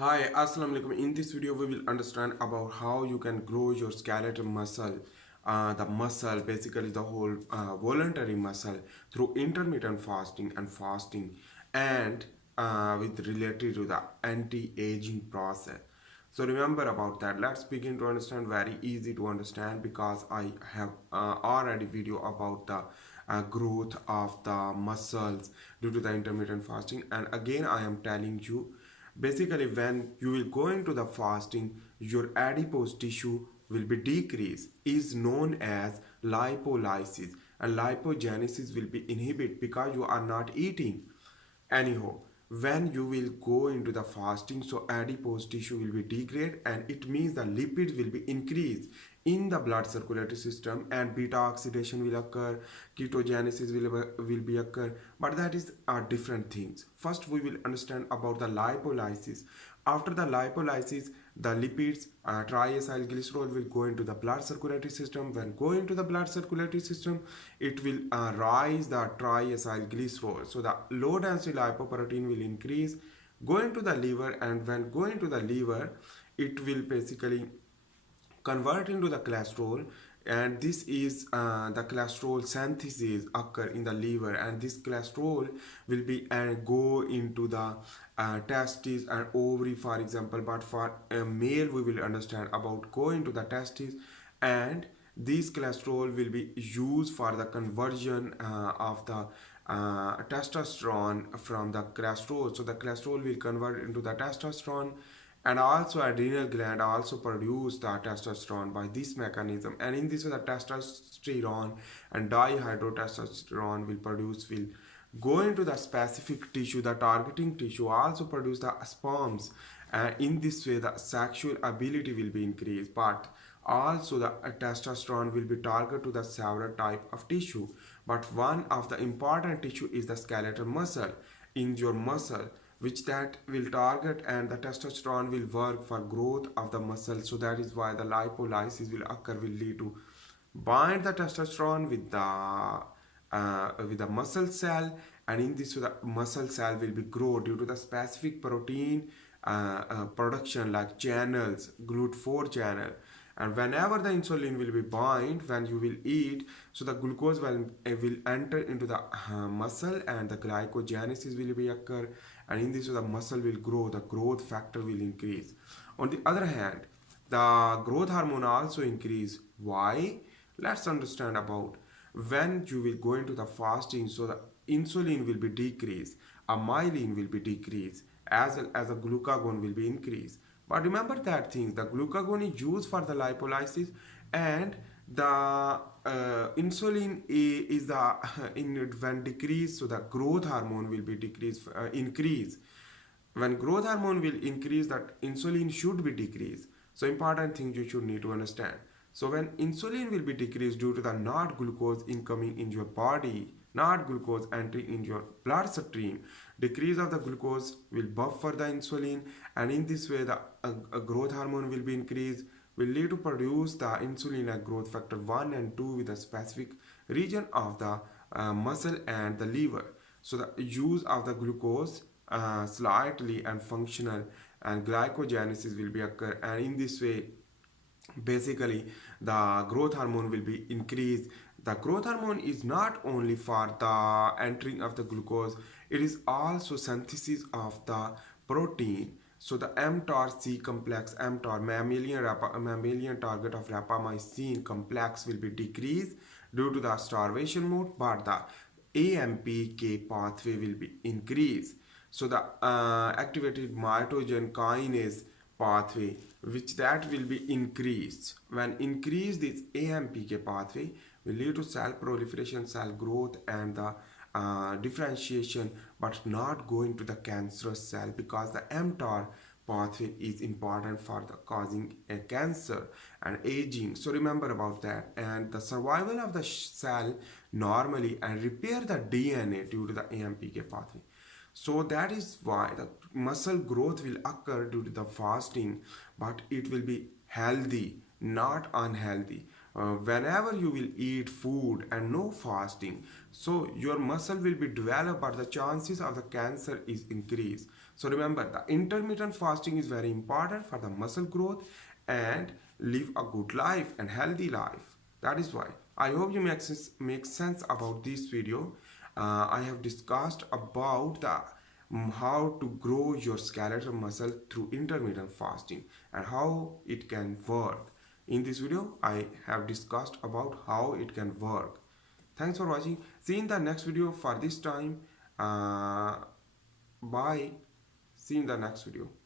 Hi, Assalamu alaikum. In this video, we will understand about how you can grow your skeletal muscle. The muscle, basically the whole voluntary muscle, through intermittent fasting and with related to the anti-aging process. So remember about that. Let's begin to understand. Very easy to understand because I have already video about the growth of the muscles due to the intermittent fasting. And again, I am telling you, basically when you will go into the fasting, your adipose tissue will be decreased, is known as lipolysis, and lipogenesis will be inhibited because you are not eating. Anyhow, when you will go into the fasting, so adipose tissue will be degraded, and it means the lipids will be increased in the blood circulatory system, and beta oxidation will occur, ketogenesis will be occur, but that is different things. First we will understand about the lipolysis. After the lipolysis, the lipids, triacylglycerol will go into the blood circulatory system. When go into the blood circulatory system, it will rise the triacylglycerol. So the low density lipoprotein will increase, go into the liver, and when go into the liver, it will basically convert into the cholesterol, and this is the cholesterol synthesis occur in the liver, and this cholesterol will be and go into the testes and ovary, for example. But for a male, we will understand about go into the testes, and this cholesterol will be used for the conversion of the testosterone from the cholesterol. So the cholesterol will convert into the testosterone, and also adrenal gland also produce the testosterone by this mechanism, and in this way the testosterone and dihydrotestosterone will go into the specific tissue. The targeting tissue also produce the sperms, and in this way the sexual ability will be increased, but also the testosterone will be targeted to the several type of tissue. But one of the important tissue is the skeletal muscle in your muscle, which that will target, and the testosterone will work for growth of the muscle. So that is why the lipolysis will occur, will lead to bind the testosterone with the muscle cell, and in this way the muscle cell will be grow due to the specific protein production like channels, GLUT4 channel. And whenever the insulin will be bind when you will eat, so the glucose will enter into the muscle, and the glycogenesis will be occur, and in this way the muscle will grow, the growth factor will increase. On the other hand, the growth hormone also increase. Why? Let's understand about. When you will go into the fasting, so the insulin will be decreased, a myelin will be decreased, as well as a glucagon will be increased. But remember that thing, the glucagon is used for the lipolysis, and the insulin is the in when decrease, so the growth hormone will be decreased, increase. When growth hormone will increase, that insulin should be decreased. So important thing you should need to understand. So when insulin will be decreased due to the not glucose incoming in your body, not glucose entering in your bloodstream, decrease of the glucose will buffer the insulin, and in this way the growth hormone will be increased, will lead to produce the insulin and growth factor 1 and 2 with a specific region of the muscle and the liver. So the use of the glucose slightly and functional, and glycogenesis will be occur, and in this way basically the growth hormone will be increased. The growth hormone is not only for the entering of the glucose, it is also synthesis of the protein. So the mTOR-C complex, mTOR, mammalian target of rapamycin complex will be decreased due to the starvation mode, but the AMPK pathway will be increased. So the activated mitogen kinase pathway, which that will be increased. When increase this AMPK pathway will lead to cell proliferation, cell growth, and the differentiation, but not going to the cancerous cell, because the mTOR pathway is important for the causing a cancer and aging. So remember about that, and the survival of the cell normally, and repair the DNA due to the AMPK pathway. So that is why the muscle growth will occur due to the fasting, but it will be healthy, not unhealthy. whenever you will eat food and no fasting, so your muscle will be developed, but the chances of the cancer is increased. So remember, the intermittent fasting is very important for the muscle growth and live a good life and healthy life. That is why I hope you make sense about this video. I have discussed about the how to grow your skeletal muscle through intermittent fasting and how it can work. In this video, I have discussed about how it can work. Thanks for watching. See you in the next video. For this time, bye. See you in the next video.